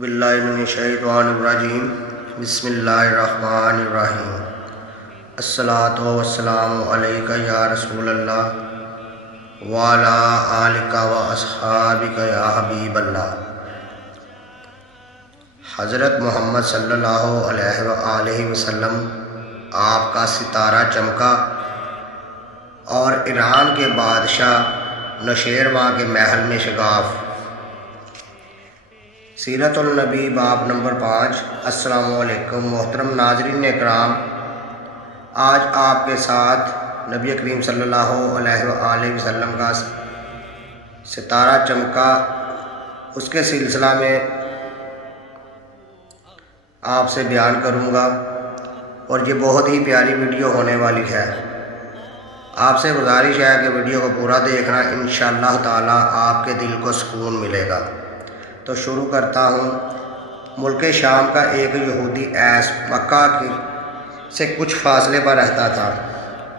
باللہ من الشیطان الرجیم بسم اللہ الرحمن الرحیم الصلاۃ والسلام علیک یا رسول اللہ وعلی آلک و اصحابک یا حبیب اللہ۔ حضرت محمد صلی اللہ علیہ وآلہ وسلم آپ کا ستارہ چمکا اور ایران کے بادشاہ نوشیروان کے محل میں شگاف۔ سیرت النبی باب نمبر 5۔ السلام علیکم محترم ناظرین اکرام، آج آپ کے ساتھ نبی کریم صلی اللہ علیہ وآلہ وسلم کا ستارہ چمکا اس کے سلسلہ میں آپ سے بیان کروں گا، اور یہ بہت ہی پیاری ویڈیو ہونے والی ہے۔ آپ سے گزارش ہے کہ ویڈیو کو پورا دیکھنا، انشاءاللہ تعالی آپ کے دل کو سکون ملے گا۔ تو شروع کرتا ہوں۔ ملک شام کا ایک یہودی ایس مکہ سے کچھ فاصلے پر رہتا تھا۔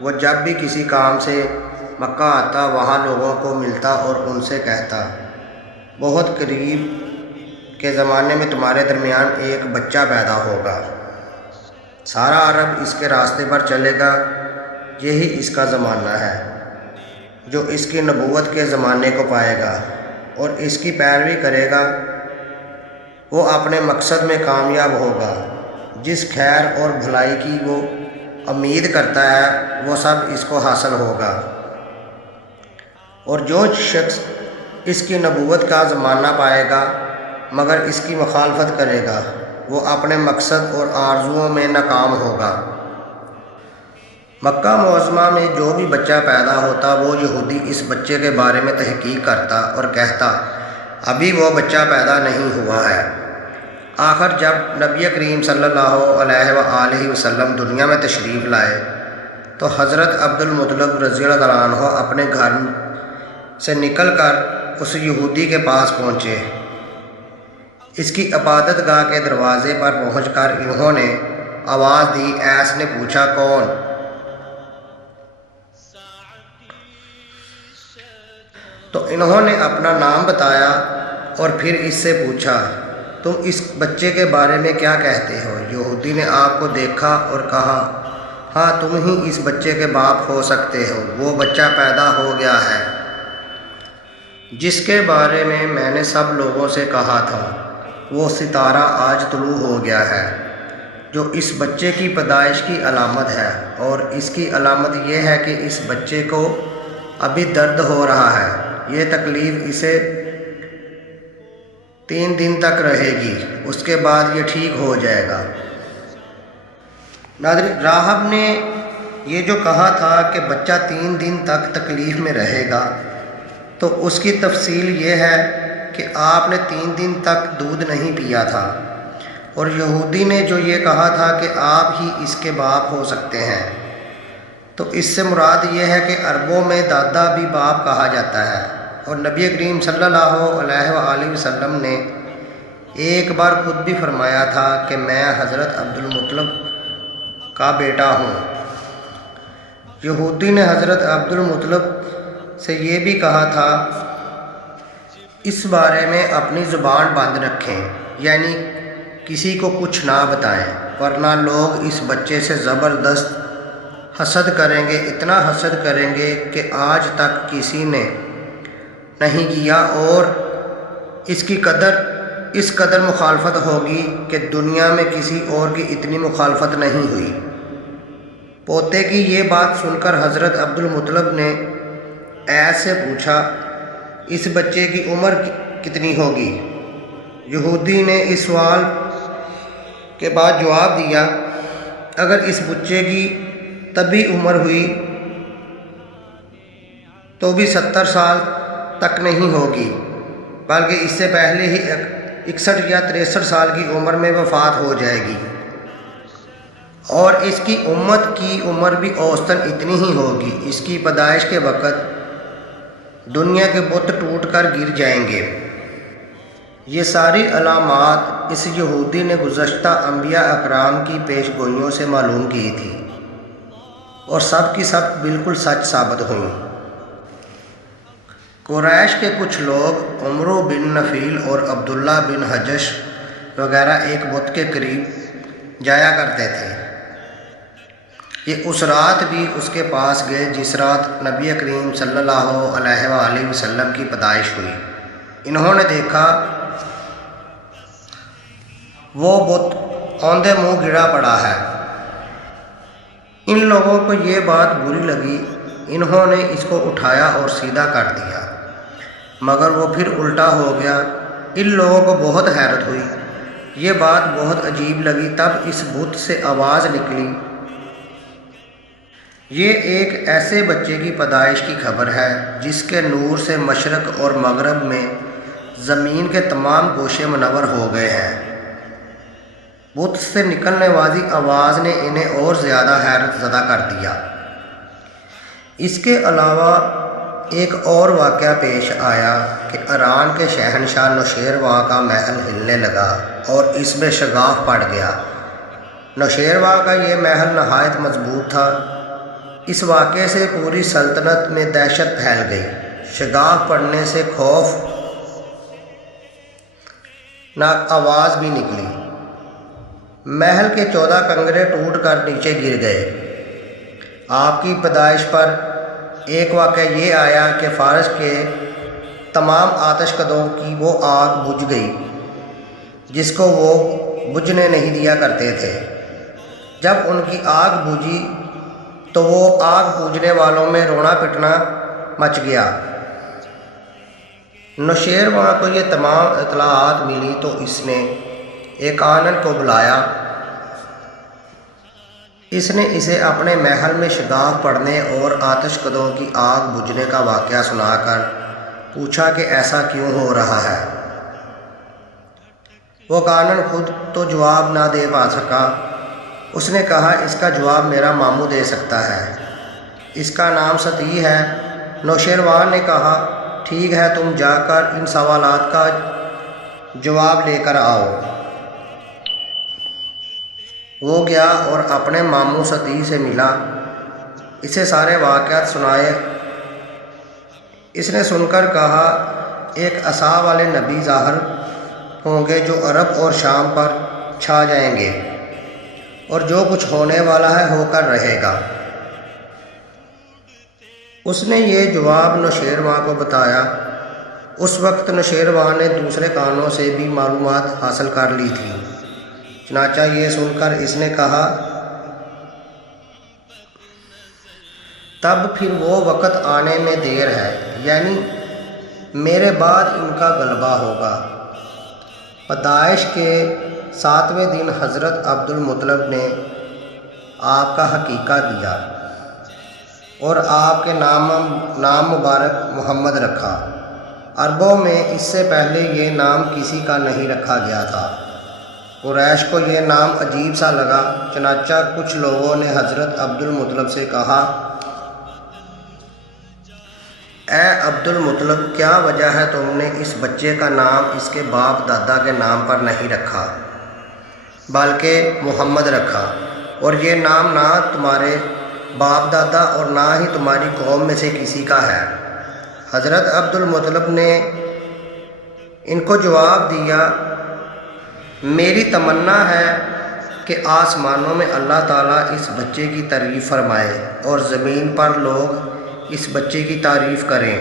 وہ جب بھی کسی کام سے مکہ آتا، وہاں لوگوں کو ملتا اور ان سے کہتا، بہت قریب کے زمانے میں تمہارے درمیان ایک بچہ پیدا ہوگا، سارا عرب اس کے راستے پر چلے گا، یہی اس کا زمانہ ہے، جو اس کی نبوت کے زمانے کو پائے گا اور اس کی پیروی کرے گا، وہ اپنے مقصد میں کامیاب ہوگا۔ جس خیر اور بھلائی کی وہ امید کرتا ہے، وہ سب اس کو حاصل ہوگا، اور جو شخص اس کی نبوت کا زمانہ پائے گا مگر اس کی مخالفت کرے گا، وہ اپنے مقصد اور آرزوؤں میں ناکام ہوگا۔ مکہ معظمہ میں جو بھی بچہ پیدا ہوتا، وہ یہودی اس بچے کے بارے میں تحقیق کرتا اور کہتا، ابھی وہ بچہ پیدا نہیں ہوا ہے۔ آخر جب نبی کریم صلی اللہ علیہ وآلہ وسلم دنیا میں تشریف لائے تو حضرت عبد المطلب رضی اللہ عنہ اپنے گھر سے نکل کر اس یہودی کے پاس پہنچے۔ اس کی عبادت گاہ کے دروازے پر پہنچ کر انہوں نے آواز دی۔ ایس نے پوچھا، کون؟ تو انہوں نے اپنا نام بتایا اور پھر اس سے پوچھا، تم اس بچے کے بارے میں کیا کہتے ہو؟ یہودی نے آپ کو دیکھا اور کہا، ہاں تم ہی اس بچے کے باپ ہو سکتے ہو، وہ بچہ پیدا ہو گیا ہے جس کے بارے میں نے سب لوگوں سے کہا تھا، وہ ستارہ آج طلوع ہو گیا ہے، جو اس بچے کی پیدائش کی علامت ہے، اور اس کی علامت یہ ہے کہ اس بچے کو ابھی درد ہو رہا ہے، یہ تکلیف اسے 3 دن تک رہے گی، اس کے بعد یہ ٹھیک ہو جائے گا۔ ناظرین، راہب نے یہ جو کہا تھا کہ بچہ 3 دن تک تکلیف میں رہے گا، تو اس کی تفصیل یہ ہے کہ آپ نے 3 دن تک دودھ نہیں پیا تھا، اور یہودی نے جو یہ کہا تھا کہ آپ ہی اس کے باپ ہو سکتے ہیں، تو اس سے مراد یہ ہے کہ عربوں میں دادا بھی باپ کہا جاتا ہے، اور نبی کریم صلی اللہ علیہ وآلہ وسلم نے ایک بار خود بھی فرمایا تھا کہ میں حضرت عبد المطلب کا بیٹا ہوں۔ یہودی نے حضرت عبد المطلب سے یہ بھی کہا تھا، اس بارے میں اپنی زبان بند رکھیں، یعنی کسی کو کچھ نہ بتائیں، ورنہ لوگ اس بچے سے زبردست حسد کریں گے، اتنا حسد کریں گے کہ آج تک کسی نے نہیں کیا، اور اس قدر مخالفت ہوگی کہ دنیا میں کسی اور کی اتنی مخالفت نہیں ہوئی۔ پوتے کی یہ بات سن کر حضرت عبد المطلب نے ایس سے پوچھا، اس بچے کی عمر کتنی ہوگی؟ یہودی نے اس سوال کے بعد جواب دیا، اگر اس بچے کی طبی عمر ہوئی تو بھی 70 سال تک نہیں ہوگی، بلکہ اس سے پہلے ہی 61 یا 63 سال کی عمر میں وفات ہو جائے گی، اور اس کی امت کی عمر بھی اوسطاً اتنی ہی ہوگی۔ اس کی پیدائش کے وقت دنیا کے بت ٹوٹ کر گر جائیں گے۔ یہ ساری علامات اس یہودی نے گزشتہ انبیاء اکرام کی پیش گوئیوں سے معلوم کی تھی، اور سب کی سب بالکل سچ ثابت ہوئیں۔ قریش کے کچھ لوگ عمرو بن نفیل اور عبداللہ بن حجش وغیرہ ایک بت کے قریب جایا کرتے تھے۔ یہ اس رات بھی اس کے پاس گئے جس رات نبی کریم صلی اللہ علیہ وآلہ وسلم کی پیدائش ہوئی۔ انہوں نے دیکھا وہ بت اوندے منہ گرا پڑا ہے۔ ان لوگوں کو یہ بات بری لگی، انہوں نے اس کو اٹھایا اور سیدھا کر دیا، مگر وہ پھر الٹا ہو گیا۔ ان لوگوں کو بہت حیرت ہوئی، یہ بات بہت عجیب لگی۔ تب اس بت سے آواز نکلی، یہ ایک ایسے بچے کی پیدائش کی خبر ہے جس کے نور سے مشرق اور مغرب میں زمین کے تمام گوشے منور ہو گئے ہیں۔ بت سے نکلنے والی آواز نے انہیں اور زیادہ حیرت زدہ کر دیا۔ اس کے علاوہ ایک اور واقعہ پیش آیا کہ ایران کے شہنشاہ نوشیروان کا محل ہلنے لگا اور اس میں شگاف پڑ گیا۔ نوشیروان کا یہ محل نہایت مضبوط تھا۔ اس واقعے سے پوری سلطنت میں دہشت پھیل گئی۔ شگاف پڑنے سے خوف ناک آواز بھی نکلی۔ محل کے 14 کنگرے ٹوٹ کر نیچے گر گئے۔ آپ کی پیدائش پر ایک واقعہ یہ آیا کہ فارس کے تمام آتش کدوں کی وہ آگ بجھ گئی جس کو وہ بجھنے نہیں دیا کرتے تھے۔ جب ان کی آگ بجھی تو وہ آگ بجھنے والوں میں رونا پٹنا مچ گیا۔ نوشیروان کو یہ تمام اطلاعات ملی تو اس نے ایک آنن کو بلایا۔ اس نے اسے اپنے محل میں شگاف پڑنے اور آتش کدوں کی آگ بجھنے کا واقعہ سنا کر پوچھا کہ ایسا کیوں ہو رہا ہے۔ وہ کانن خود تو جواب نہ دے پا سکا۔ اس نے کہا اس کا جواب میرا ماموں دے سکتا ہے، اس کا نام ستی ہے۔ نوشیروان نے کہا ٹھیک ہے، تم جا کر ان سوالات کا جواب لے کر آؤ۔ وہ گیا اور اپنے ماموں ستی سے ملا، اسے سارے واقعات سنائے۔ اس نے سن کر کہا ایک عصا والے نبی ظاہر ہوں گے جو عرب اور شام پر چھا جائیں گے، اور جو کچھ ہونے والا ہے ہو کر رہے گا۔ اس نے یہ جواب نوشیروان کو بتایا۔ اس وقت نوشیروان نے دوسرے کانوں سے بھی معلومات حاصل کر لی تھی، چنانچہ یہ سن کر اس نے کہا تب پھر وہ وقت آنے میں دیر ہے، یعنی میرے بعد ان کا غلبہ ہوگا۔ پیدائش کے 7ویں دن حضرت عبدالمطلب نے آپ کا حقیقہ دیا اور آپ کے نام مبارک محمد رکھا۔ عربوں میں اس سے پہلے یہ نام کسی کا نہیں رکھا گیا تھا۔ قریش کو یہ نام عجیب سا لگا، چنانچہ کچھ لوگوں نے حضرت عبدالمطلب سے کہا اے عبدالمطلب، کیا وجہ ہے تم نے اس بچے کا نام اس کے باپ دادا کے نام پر نہیں رکھا بلکہ محمد رکھا، اور یہ نام نہ تمہارے باپ دادا اور نہ ہی تمہاری قوم میں سے کسی کا ہے؟ حضرت عبدالمطلب نے ان کو جواب دیا میری تمنا ہے کہ آسمانوں میں اللہ تعالیٰ اس بچے کی تعریف فرمائے اور زمین پر لوگ اس بچے کی تعریف کریں۔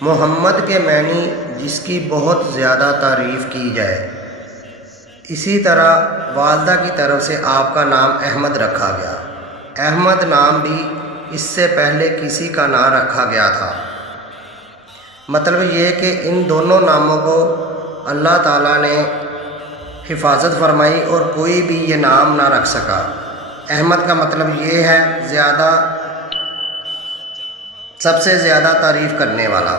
محمد کے معنی جس کی بہت زیادہ تعریف کی جائے۔ اسی طرح والدہ کی طرف سے آپ کا نام احمد رکھا گیا۔ احمد نام بھی اس سے پہلے کسی کا نہ رکھا گیا تھا۔ مطلب یہ کہ ان دونوں ناموں کو اللہ تعالیٰ نے حفاظت فرمائی اور کوئی بھی یہ نام نہ رکھ سکا۔ احمد کا مطلب یہ ہے سب سے زیادہ تعریف کرنے والا۔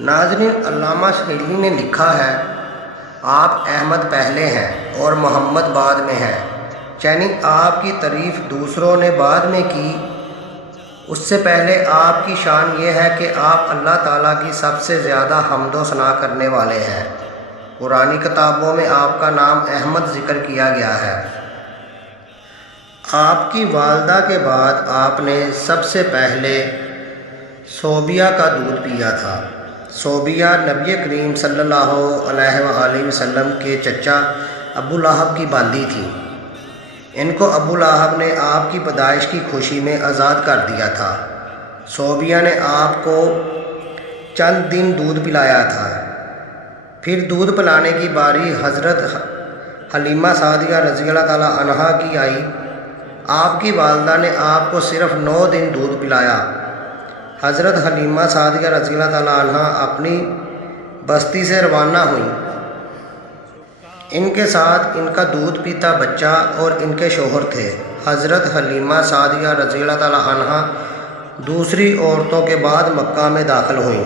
ناظرین، علامہ شنیلی نے لکھا ہے آپ احمد پہلے ہیں اور محمد بعد میں ہیں، یعنی آپ کی تعریف دوسروں نے بعد میں کی، اس سے پہلے آپ کی شان یہ ہے کہ آپ اللہ تعالیٰ کی سب سے زیادہ حمد و ثنا کرنے والے ہیں۔ قرآنی کتابوں میں آپ کا نام احمد ذکر کیا گیا ہے۔ آپ کی والدہ کے بعد آپ نے سب سے پہلے صوبیہ کا دودھ پیا تھا۔ صوبیہ نبی کریم صلی اللہ علیہ وآلہ علیہ وسلم کے چچا ابو لہب کی باندی تھیں۔ ان کو ابو لہب نے آپ کی پیدائش کی خوشی میں آزاد کر دیا تھا۔ صوبیہ نے آپ کو چند دن دودھ پلایا تھا، پھر دودھ پلانے کی باری حضرت حلیمہ سعدیہ رضی اللہ تعالیٰ عنہا کی آئی۔ آپ کی والدہ نے آپ کو صرف 9 دن دودھ پلایا۔ حضرت حلیمہ سعدیہ رضی اللہ تعالیٰ عنہا اپنی بستی سے روانہ ہوئیں۔ ان کے ساتھ ان کا دودھ پیتا بچہ اور ان کے شوہر تھے۔ حضرت حلیمہ سعدیہ رضی اللہ تعالیٰ عنہا دوسری عورتوں کے بعد مکہ میں داخل ہوئیں۔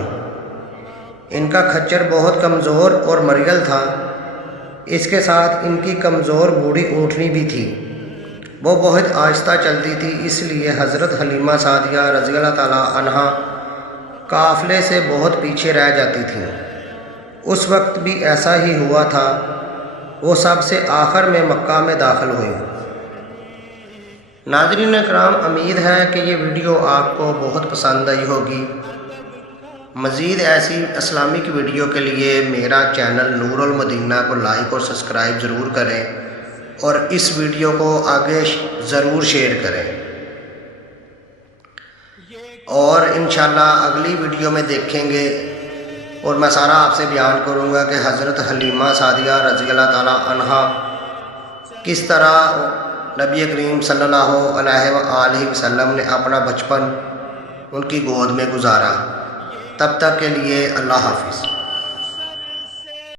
ان کا کھچر بہت کمزور اور مریل تھا، اس کے ساتھ ان کی کمزور بوڑھی اونٹنی بھی تھی، وہ بہت آہستہ چلتی تھی، اس لیے حضرت حلیمہ سعدیہ رضی اللہ تعالیٰ عنہا قافلے سے بہت پیچھے رہ جاتی تھیں۔ اس وقت بھی ایسا ہی ہوا تھا، وہ سب سے آخر میں مکہ میں داخل ہوئیں۔ ناظرین اکرام، امید ہے کہ یہ ویڈیو آپ کو بہت پسند آئی ہوگی۔ مزید ایسی اسلامک ویڈیو کے لیے میرا چینل نور المدینہ کو لائک اور سبسکرائب ضرور کریں اور اس ویڈیو کو آگے ضرور شیئر کریں، اور انشاءاللہ اگلی ویڈیو میں دیکھیں گے اور میں سارا آپ سے بیان کروں گا کہ حضرت حلیمہ سعدیہ رضی اللہ تعالیٰ عنہا کس طرح نبی کریم صلی اللہ علیہ وآلہ وسلم نے اپنا بچپن ان کی گود میں گزارا۔ تب تک کے لیے اللہ حافظ۔